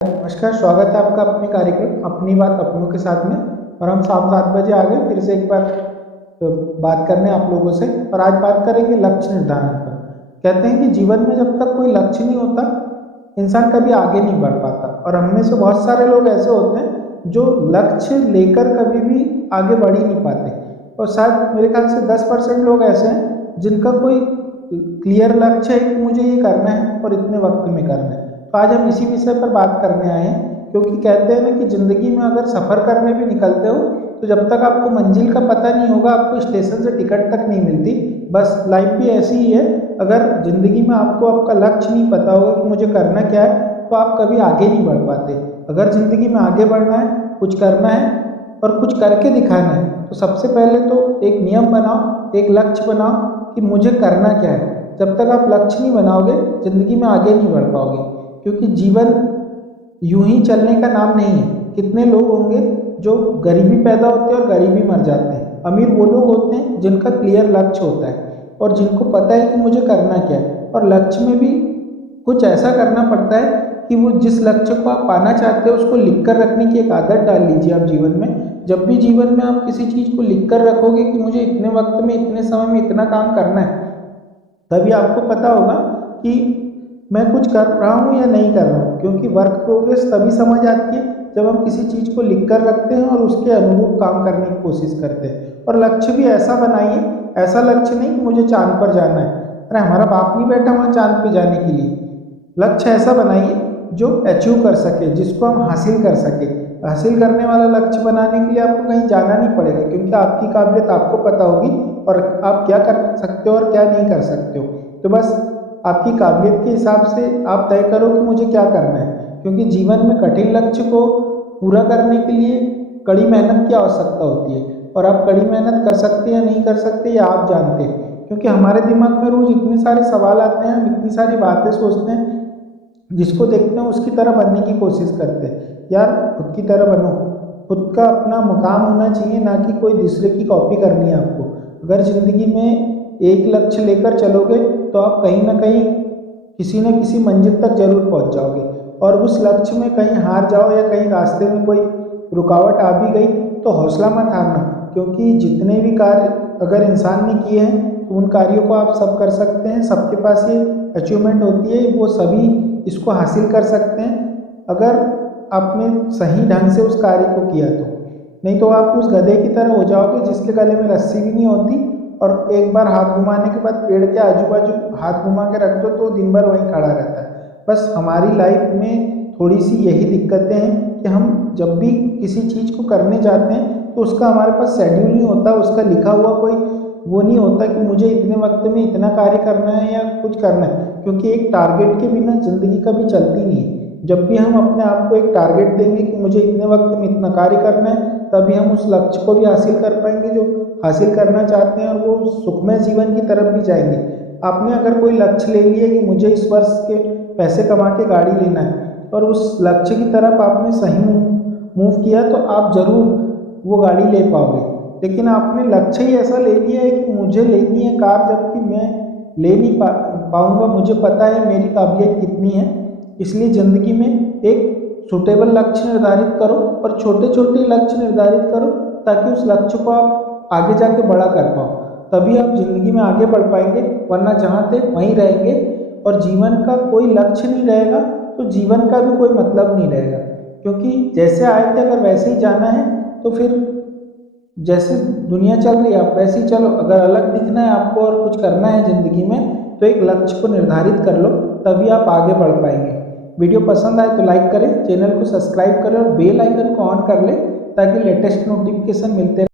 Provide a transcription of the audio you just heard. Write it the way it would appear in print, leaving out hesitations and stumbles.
नमस्कार, स्वागत है आपका अपने कार्यक्रम अपनी बात अपनों के साथ में। और हम शाम 7 बजे आ गए फिर से एक बार बात करने आप लोगों से। और आज बात करेंगे लक्ष्य निर्धारण पर। कहते हैं कि जीवन में जब तक कोई लक्ष्य नहीं होता, इंसान कभी आगे नहीं बढ़ पाता। और हम में से बहुत सारे लोग ऐसे होते हैं जो लक्ष्य लेकर कभी भी आगे बढ़ ही नहीं पाते। और शायद मेरे ख्याल से 10% लोग ऐसे हैं जिनका कोई क्लियर लक्ष्य है कि मुझे ये करना है और इतने वक्त में करना है। तो आज हम इसी विषय पर बात करने आए हैं, क्योंकि कहते हैं ना कि ज़िंदगी में अगर सफ़र करने भी निकलते हो तो जब तक आपको मंजिल का पता नहीं होगा, आपको स्टेशन से टिकट तक नहीं मिलती। बस लाइफ भी ऐसी ही है। अगर ज़िंदगी में आपको आपका लक्ष्य नहीं पता होगा कि मुझे करना क्या है, तो आप कभी आगे नहीं बढ़ पाते। अगर ज़िंदगी में आगे बढ़ना है, कुछ करना है और कुछ करके दिखाना है, तो सबसे पहले तो एक नियम बनाओ, एक लक्ष्य बनाओ कि मुझे करना क्या है। जब तक आप लक्ष्य नहीं बनाओगे, ज़िंदगी में आगे नहीं बढ़ पाओगे। क्योंकि जीवन यूं ही चलने का नाम नहीं है। कितने लोग होंगे जो गरीबी पैदा होते हैं और गरीबी मर जाते हैं। अमीर वो लोग होते हैं जिनका क्लियर लक्ष्य होता है और जिनको पता है कि मुझे करना क्या है। और लक्ष्य में भी कुछ ऐसा करना पड़ता है कि वो जिस लक्ष्य को आप पाना चाहते हो उसको लिख कर रखने की एक आदत डाल लीजिए आप जीवन में। जब भी जीवन में आप किसी चीज़ को लिख कर रखोगे कि मुझे इतने वक्त में, इतने समय में इतना काम करना है, तभी आपको पता होगा कि मैं कुछ कर रहा हूँ या नहीं कर रहा हूँ। क्योंकि वर्क प्रोग्रेस तभी समझ आती है जब हम किसी चीज़ को लिख कर रखते हैं और उसके अनुरूप काम करने की कोशिश करते हैं। और लक्ष्य भी ऐसा बनाइए, ऐसा लक्ष्य नहीं कि मुझे चांद पर जाना है। अरे हमारा बाप नहीं बैठा वहाँ चांद पे जाने के लिए। लक्ष्य ऐसा बनाइए जो अचीव कर सके, जिसको हम हासिल कर सके। हासिल करने वाला लक्ष्य बनाने के लिए आपको कहीं जाना नहीं पड़ेगा, क्योंकि आपकी काबिलियत आपको पता होगी और आप क्या कर सकते हो और क्या नहीं कर सकते हो। तो बस आपकी काबिलियत के हिसाब से आप तय करो कि मुझे क्या करना है। क्योंकि जीवन में कठिन लक्ष्य को पूरा करने के लिए कड़ी मेहनत की आवश्यकता होती है। और आप कड़ी मेहनत कर सकते हैं या नहीं कर सकते ये आप जानते हैं। क्योंकि हमारे दिमाग में रोज इतने सारे सवाल आते हैं, हम इतनी सारी बातें सोचते हैं, जिसको देखते हैं उसकी तरह बनने की कोशिश करते हैं। यार खुद की तरह बनो। खुद का अपना मुकाम होना चाहिए, ना कि कोई दूसरे की कॉपी करनी है आपको। अगर ज़िंदगी में एक लक्ष्य लेकर चलोगे तो आप कहीं ना कहीं किसी न किसी मंजिल तक जरूर पहुंच जाओगे। और उस लक्ष्य में कहीं हार जाओ या कहीं रास्ते में कोई रुकावट आ भी गई तो हौसला मत हारना। क्योंकि जितने भी कार्य अगर इंसान ने किए हैं तो उन कार्यों को आप सब कर सकते हैं। सबके पास ये अचीवमेंट होती है, वो सभी इसको हासिल कर सकते हैं अगर आपने सही ढंग से उस कार्य को किया तो। नहीं तो आप उस गधे की तरह हो जाओगे जिसके गले में रस्सी भी नहीं होती, और एक बार हाथ घुमाने के बाद पेड़ के आजू बाजू हाथ घुमा के रख दो तो दिन भर वहीं खड़ा रहता है। बस हमारी लाइफ में थोड़ी सी यही दिक्कतें हैं कि हम जब भी किसी चीज़ को करने जाते हैं तो उसका हमारे पास शेड्यूल नहीं होता, उसका लिखा हुआ कोई वो नहीं होता कि मुझे इतने वक्त में इतना कार्य करना है या कुछ करना है। क्योंकि एक टारगेट के बिना ज़िंदगी कभी चलती नहीं है। जब भी हम अपने आप को एक टारगेट देंगे कि मुझे इतने वक्त में इतना कार्य करना है, तभी हम उस लक्ष्य को भी हासिल कर पाएंगे जो हासिल करना चाहते हैं, और वो सुखमय जीवन की तरफ भी जाएंगे। आपने अगर कोई लक्ष्य ले लिया कि मुझे इस वर्ष के पैसे कमा के गाड़ी लेना है, और उस लक्ष्य की तरफ आपने सही मूव किया तो आप जरूर वो गाड़ी ले पाओगे। लेकिन आपने लक्ष्य ही ऐसा ले लिया है कि मुझे लेनी है कार, जबकि मैं ले नहीं पाऊंगा। मुझे पता है मेरी काबिलियत कितनी है। इसलिए ज़िंदगी में एक सुटेबल लक्ष्य निर्धारित करो और छोटे छोटे लक्ष्य निर्धारित करो, ताकि उस लक्ष्य को आप आगे जाके बड़ा कर पाओ। तभी आप ज़िंदगी में आगे बढ़ पाएंगे, वरना जहाँ थे वहीं रहेंगे। और जीवन का कोई लक्ष्य नहीं रहेगा तो जीवन का भी कोई मतलब नहीं रहेगा। क्योंकि जैसे आए थे अगर वैसे ही जाना है तो फिर जैसे दुनिया चल रही है आप वैसे ही चलो। अगर अलग दिखना है आपको और कुछ करना है ज़िंदगी में तो एक लक्ष्य को निर्धारित कर लो, तभी आप आगे बढ़ पाएंगे। वीडियो पसंद आए तो लाइक करें, चैनल को सब्सक्राइब करें और बेल आइकन को ऑन कर लें ताकि लेटेस्ट नोटिफिकेशन मिलते रहे।